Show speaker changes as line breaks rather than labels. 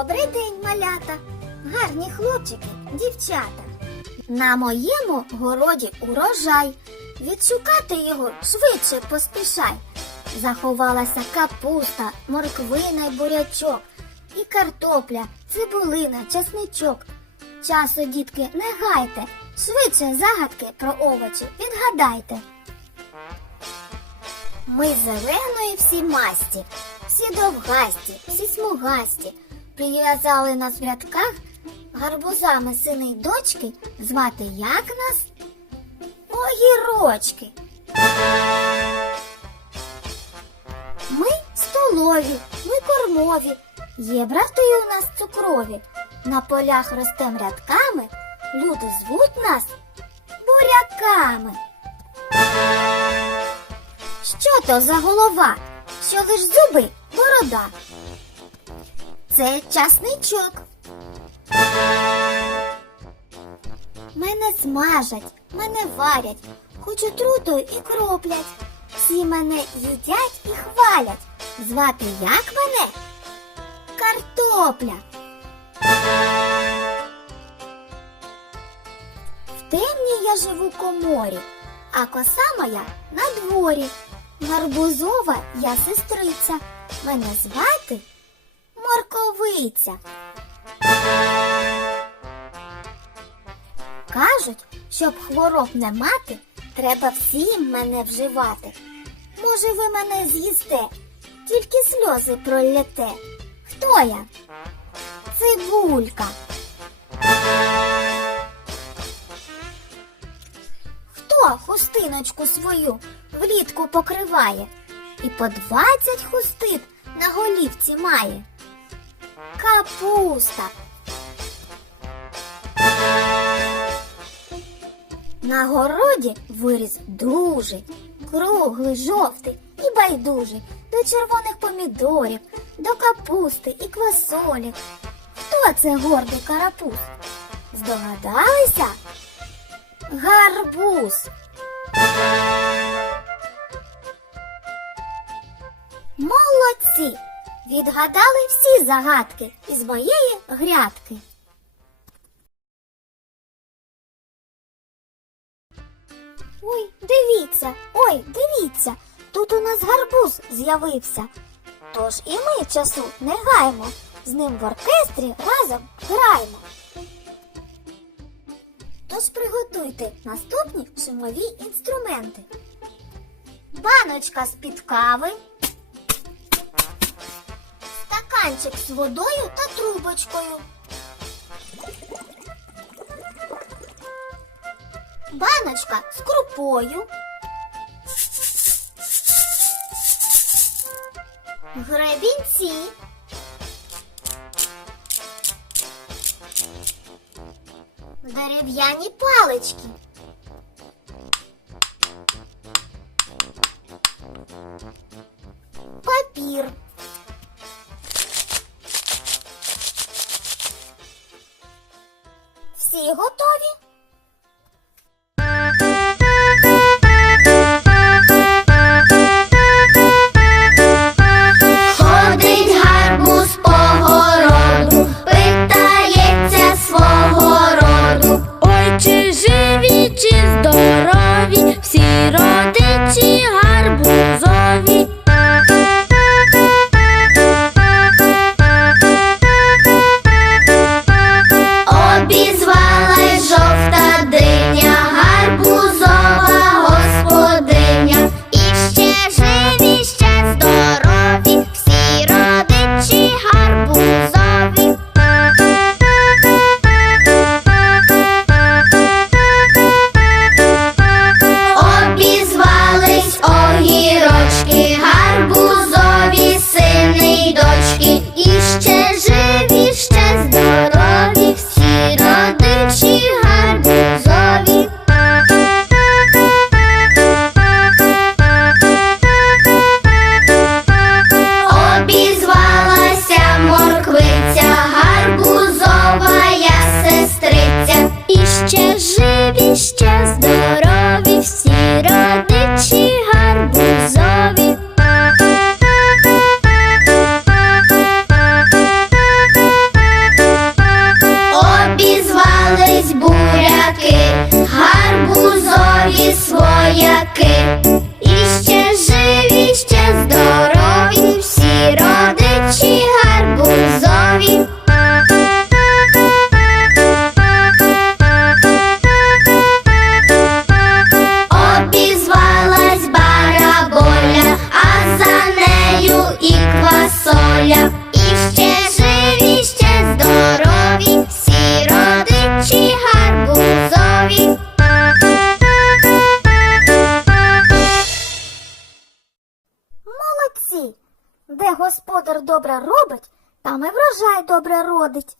Добрий день, малята, гарні хлопчики, дівчата. На моєму городі урожай. Відшукати його швидше поспішай. Заховалася капуста, морквина й бурячок, і картопля, цибулина, чесничок. Часу, дітки, не гайте, швидше загадки про овочі відгадайте. Ми зеленої всі масті, всі довгасті, всі смугасті. Прив'язали нас в рядках гарбузами сини й дочки. Звати як нас? Огірочки. Ми столові, ми кормові. Є брати у нас цукрові. На полях ростем рядками. Люди звуть нас буряками. Що то за голова? Що лиш зуби, борода? Це часничок. Мене смажать, мене варять, хоч отрутою і кроплять. Всі мене їдять і хвалять. Звати як мене? Картопля. В темній я живу коморі, а коса моя на дворі. Гарбузова я сестриця. Мене звати Морковиця. Кажуть, щоб хвороб не мати, треба всім мене вживати. Може, ви мене з'їсте, тільки сльози проллєте. Хто я? Цибулька. Хто хустиночку свою влітку покриває і по двадцять хустин на голівці має? Капуста. На городі виріс дужий, круглий, жовтий і байдужий до червоних помідорів, до капусти і квасолі. Хто це гордий карапуз? Здогадалися? Гарбуз. Молодці! Відгадали всі загадки із моєї грядки. Ой, дивіться, ой, дивіться, тут у нас гарбуз з'явився. Тож і ми часу не гаймо, з ним в оркестрі разом граємо. Тож приготуйте наступні шумові інструменти. Баночка з-під кави, стаканчик з водою та трубочкою. баночка з крупою, гребінці, дерев'яні палички. Папір. Всі готові?
qué? Де господар добре робить, там і врожай добре родить.